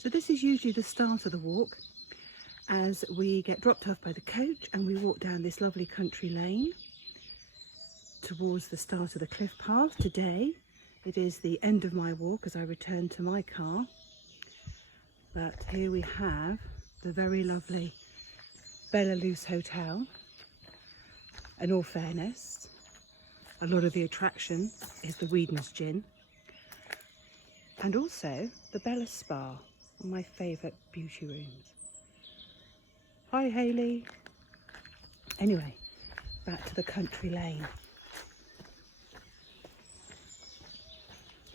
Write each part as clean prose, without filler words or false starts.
So this is usually the start of the walk, as we get dropped off by the coach and we walk down this lovely country lane towards the start of the cliff path. Today it is the end of my walk as I return to my car, but here we have the very lovely Belarus Hotel. In all fairness, a lot of the attraction is the Whedon's Gin, and also the Bella Spa, my favourite beauty rooms. Hi Hayley. Anyway, back to the country lane.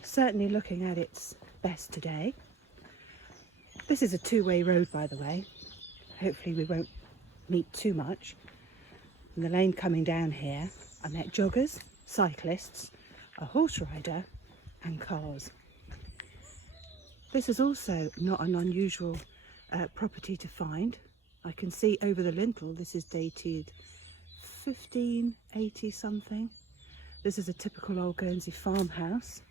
Certainly looking at its best today. This is a two-way road, by the way. Hopefully we won't meet too much. In the lane coming down here, I met joggers, cyclists, a horse rider and cars. This is also not an unusual property to find. I can see over the lintel, this is dated 1580 something. This is a typical old Guernsey farmhouse.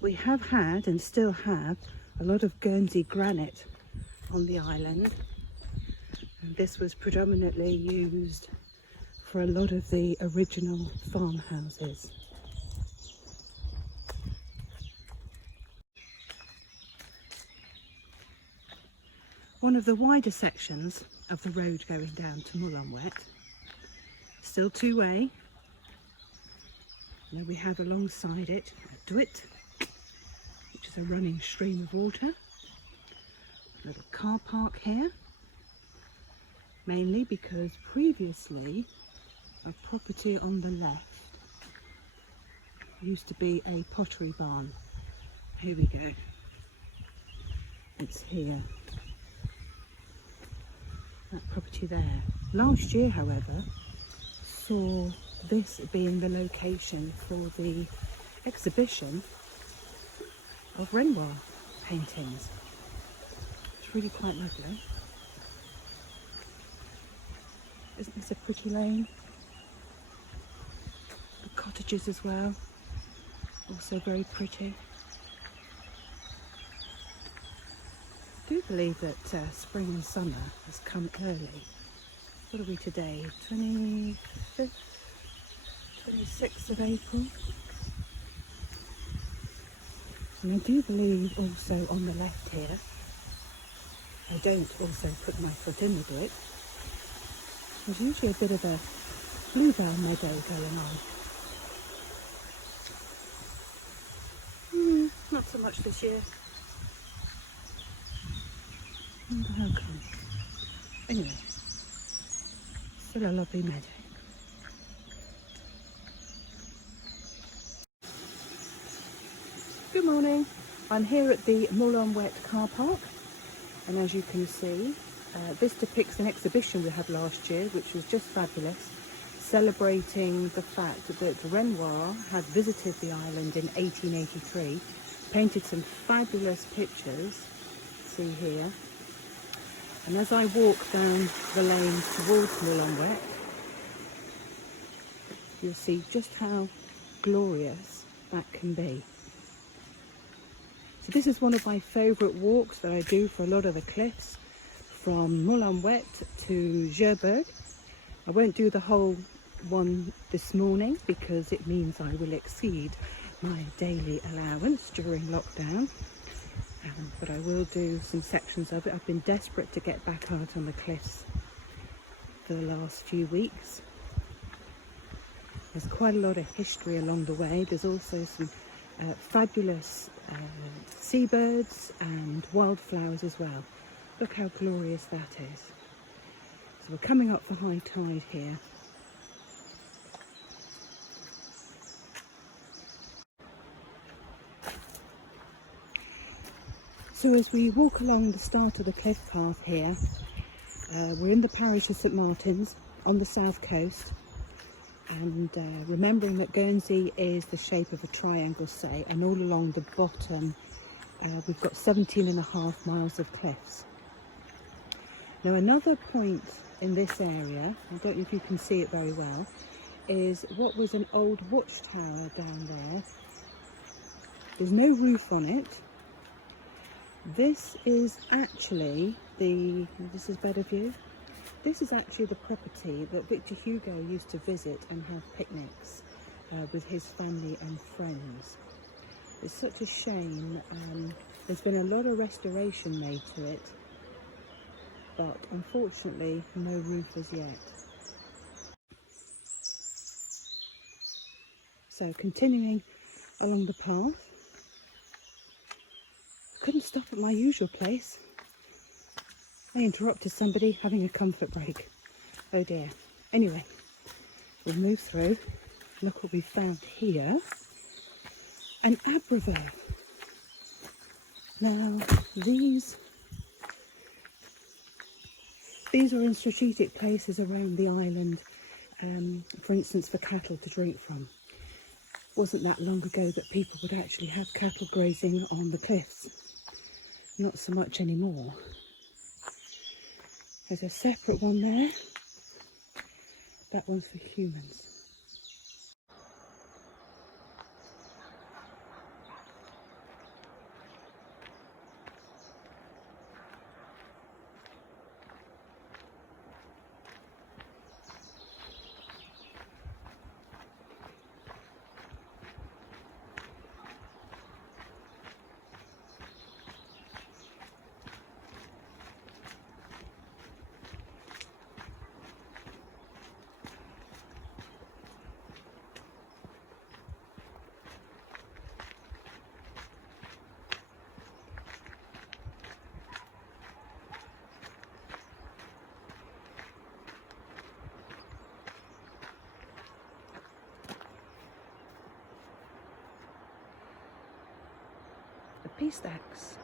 We have had and still have a lot of Guernsey granite on the island. And this was predominantly used for a lot of the original farmhouses. One of the wider sections of the road going down to Moulin Huet, still two-way. And we have alongside it a Duit, which is a running stream of water. A little car park here, mainly because previously a property on the left used to be a pottery barn. Here we go. It's here. That property there. Last year, however, saw this being the location for the exhibition of Renoir paintings. It's really quite lovely. Isn't this a pretty lane? The cottages as well, also very pretty. I do believe that spring and summer has come early. What are we today? 25th? 26th of April. And I do believe also on the left here, I don't also put my foot in the Duit, there's usually a bit of a bluebell meadow going on. Not so much this year. I wonder how come. Anyway, still a lovely meadow. Good morning. I'm here at the Moulin Huet car park, and as you can see, this depicts an exhibition we had last year, which was just fabulous, celebrating the fact that Renoir had visited the island in 1883, painted some fabulous pictures, see here. And as I walk down the lane towards Moulin Huet, you'll see just how glorious that can be. So this is one of my favourite walks that I do for a lot of the cliffs, from Moulin Huet to Cherbourg. I won't do the whole one this morning because it means I will exceed my daily allowance during lockdown. But I will do some sections of it. I've been desperate to get back out on the cliffs for the last few weeks. There's quite a lot of history along the way. There's also some fabulous seabirds and wildflowers as well. Look how glorious that is. So we're coming up for high tide here. So as we walk along the start of the cliff path here, we're in the parish of St Martin's on the south coast, and remembering that Guernsey is the shape of a triangle, say, and all along the bottom we've got 17.5 miles of cliffs. Now another point in this area, I don't know if you can see it very well, is what was an old watchtower down there There's no roof on it. This is actually this is better view. This is actually the property that Victor Hugo used to visit and have picnics with his family and friends. It's such a shame. There's been a lot of restoration made to it, but unfortunately no roof as yet. So continuing along the path, couldn't stop at my usual place. I interrupted somebody having a comfort break. Oh dear. Anyway, we'll move through. Look what we found here. An abrevert. Now these are in strategic places around the island, for instance for cattle to drink from. Wasn't that long ago that people would actually have cattle grazing on the cliffs. Not so much anymore. There's a separate one there. That one's for humans. The pea stacks.